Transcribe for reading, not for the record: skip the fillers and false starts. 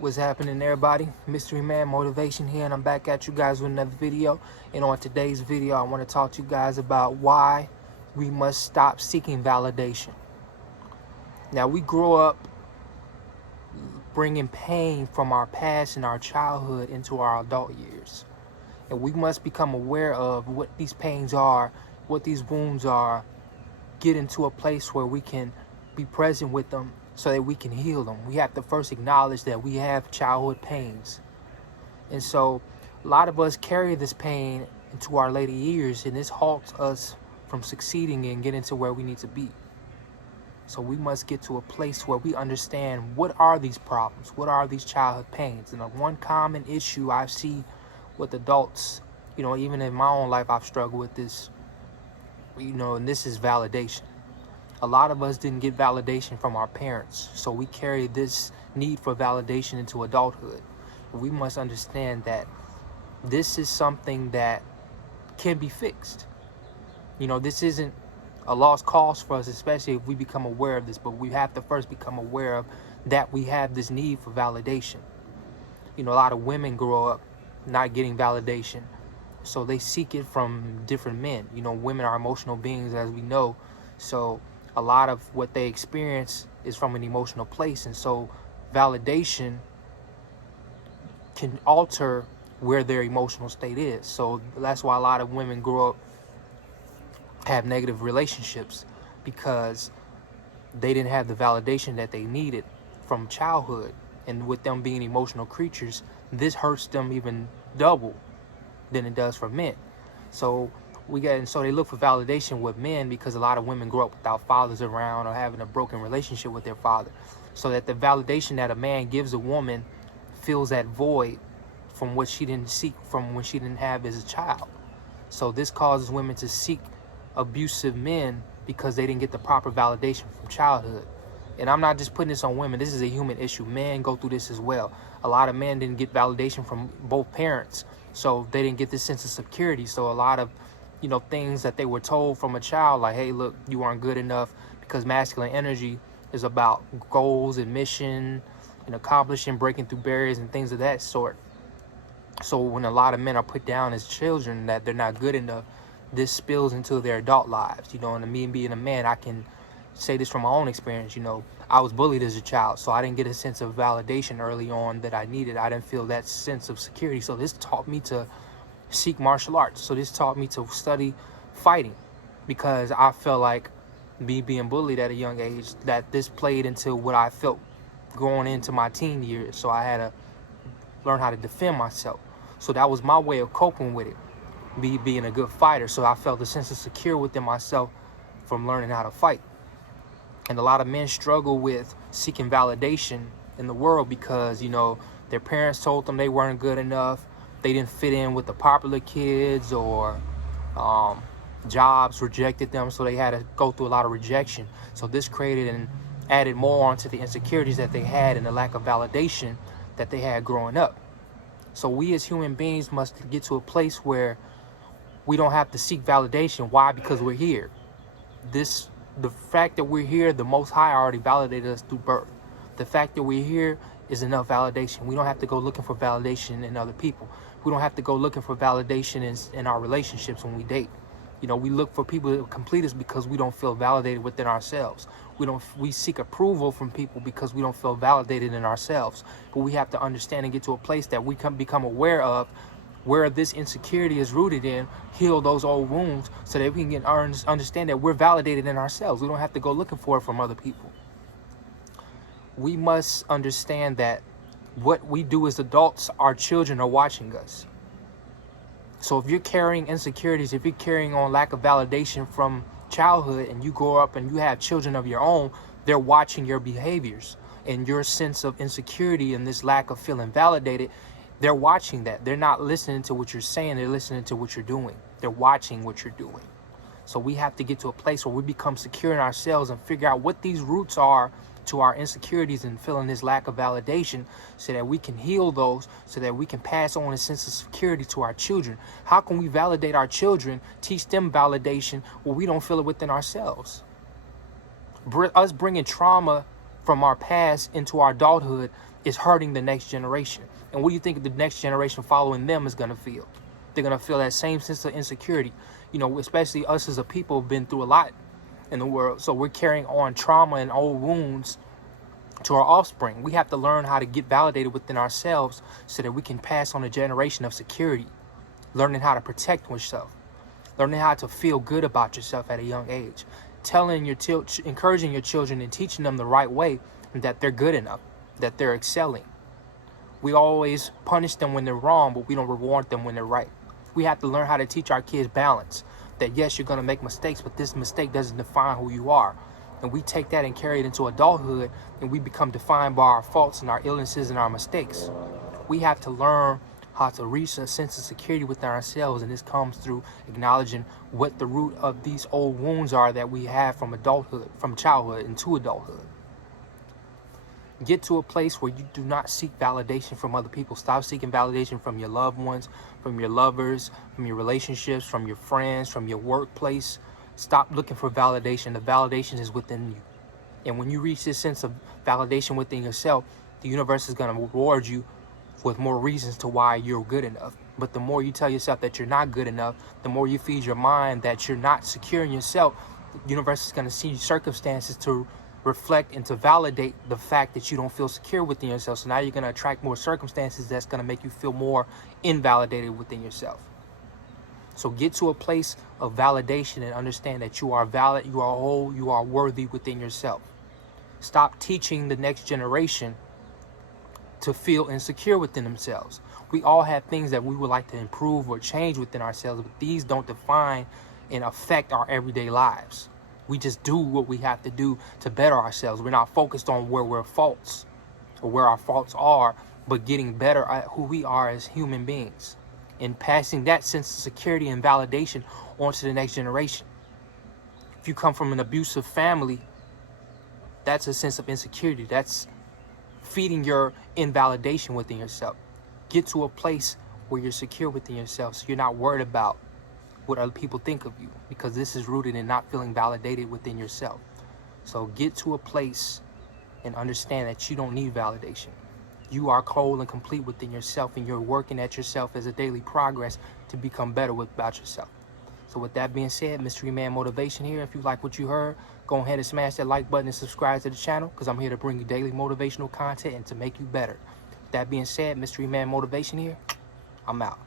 What's happening, everybody? Mystery Man Motivation here, and I'm back at you guys with another video. And on today's video, I want to talk to you guys about why we must stop seeking validation. Now, we grow up bringing pain from our past and our childhood into our adult years. And we must become aware of what these pains are, what these wounds are, get into a place where we can be present with them so that we can heal them. We have to first acknowledge that we have childhood pains. And so a lot of us carry this pain into our later years, and this halts us from succeeding and getting to where we need to be. So we must get to a place where we understand what are these problems, what are these childhood pains. And the one common issue I see with adults, even in my own life, I've struggled with this, and this is validation. A lot of us didn't get validation from our parents, so we carry this need for validation into adulthood. We must understand that this is something that can be fixed. This isn't a lost cause for us, especially if we become aware of this, but we have to first become aware of that we have this need for validation. A lot of women grow up not getting validation, so they seek it from different men. Women are emotional beings, as we know, so a lot of what they experience is from an emotional place, and so validation can alter where their emotional state is. So that's why a lot of women grow up, have negative relationships, because they didn't have the validation that they needed from childhood. And with them being emotional creatures, this hurts them even double than it does for men. So they look for validation with men because a lot of women grow up without fathers around or having a broken relationship with their father. So that the validation that a man gives a woman fills that void from what she didn't seek from when she didn't have as a child. So this causes women to seek abusive men because they didn't get the proper validation from childhood. And I'm not just putting this on women. This is a human issue. Men go through this as well. A lot of men didn't get validation from both parents, so they didn't get this sense of security. So a lot of things that they were told from a child, like, hey, look, you aren't good enough, because masculine energy is about goals and mission and accomplishing, breaking through barriers and things of that sort. So when a lot of men are put down as children that they're not good enough, this spills into their adult lives. And me being a man, I can say this from my own experience. I was bullied as a child, so I didn't get a sense of validation early on that I needed. I didn't feel that sense of security. So this taught me to seek martial arts. So this taught me to study fighting, because I felt like me being bullied at a young age, that this played into what I felt going into my teen years. So I had to learn how to defend myself. So that was my way of coping with it, me being a good fighter. So I felt a sense of security within myself from learning how to fight. And a lot of men struggle with seeking validation in the world because, their parents told them they weren't good enough. They didn't fit in with the popular kids, or jobs rejected them, so they had to go through a lot of rejection. So this created and added more onto the insecurities that they had and the lack of validation that they had growing up. So we as human beings must get to a place where we don't have to seek validation. Why? Because we're here. The fact that we're here, the Most High already validated us through birth. The fact that we're here is enough validation. We don't have to go looking for validation in other people. We don't have to go looking for validation in our relationships when we date. We look for people to complete us because we don't feel validated within ourselves. We seek approval from people because we don't feel validated in ourselves. But we have to understand and get to a place that we can become aware of where this insecurity is rooted in, heal those old wounds so that we can understand that we're validated in ourselves. We don't have to go looking for it from other people. We must understand that what we do as adults, our children are watching us. So if you're carrying insecurities, if you're carrying on lack of validation from childhood, and you grow up and you have children of your own, they're watching your behaviors and your sense of insecurity and this lack of feeling validated. They're watching that. They're not listening to what you're saying. They're listening to what you're doing. They're watching what you're doing. So we have to get to a place where we become secure in ourselves and figure out what these roots are to our insecurities and feeling this lack of validation, so that we can heal those, so that we can pass on a sense of security to our children. How can we validate our children, teach them validation when we don't feel it within ourselves? Us bringing trauma from our past into our adulthood is hurting the next generation. And what do you think the next generation following them is going to feel? They're going to feel that same sense of insecurity. You know, especially us as a people have been through a lot in the world. So we're carrying on trauma and old wounds to our offspring. We have to learn how to get validated within ourselves so that we can pass on a generation of security, learning how to protect yourself, learning how to feel good about yourself at a young age, encouraging your children and teaching them the right way, that they're good enough, that they're excelling. We always punish them when they're wrong, but we don't reward them when they're right. We have to learn how to teach our kids balance, that yes, you're going to make mistakes, but this mistake doesn't define who you are. And we take that and carry it into adulthood, and we become defined by our faults and our illnesses and our mistakes. We have to learn how to reach a sense of security within ourselves, and this comes through acknowledging what the root of these old wounds are that we have from childhood into adulthood. Get to a place where you do not seek validation from other people. Stop seeking validation from your loved ones, from your lovers, from your relationships, from your friends, from your workplace. Stop looking for validation. The validation is within you. And when you reach this sense of validation within yourself, the universe is going to reward you with more reasons to why you're good enough. But the more you tell yourself that you're not good enough, the more you feed your mind that you're not secure in yourself, the universe is going to see circumstances to reflect and to validate the fact that you don't feel secure within yourself. So now you're going to attract more circumstances that's going to make you feel more invalidated within yourself. So get to a place of validation and understand that you are valid, you are whole, you are worthy within yourself. Stop teaching the next generation to feel insecure within themselves. We all have things that we would like to improve or change within ourselves, but these don't define and affect our everyday lives. We just do what we have to do to better ourselves. We're not focused on where we're faults or where our faults are, but getting better at who we are as human beings and passing that sense of security and validation onto the next generation. If you come from an abusive family, that's a sense of insecurity. That's feeding your invalidation within yourself. Get to a place where you're secure within yourself, so you're not worried about what other people think of you, because this is rooted in not feeling validated within yourself. So get to a place and understand that you don't need validation. You are whole and complete within yourself, and you're working at yourself as a daily progress to become better about yourself. So with that being said, Mystery Man Motivation here. If you like what you heard, go ahead and smash that like button and subscribe to the channel, because I'm here to bring you daily motivational content and to make you better. With that being said, Mystery Man Motivation here. I'm out.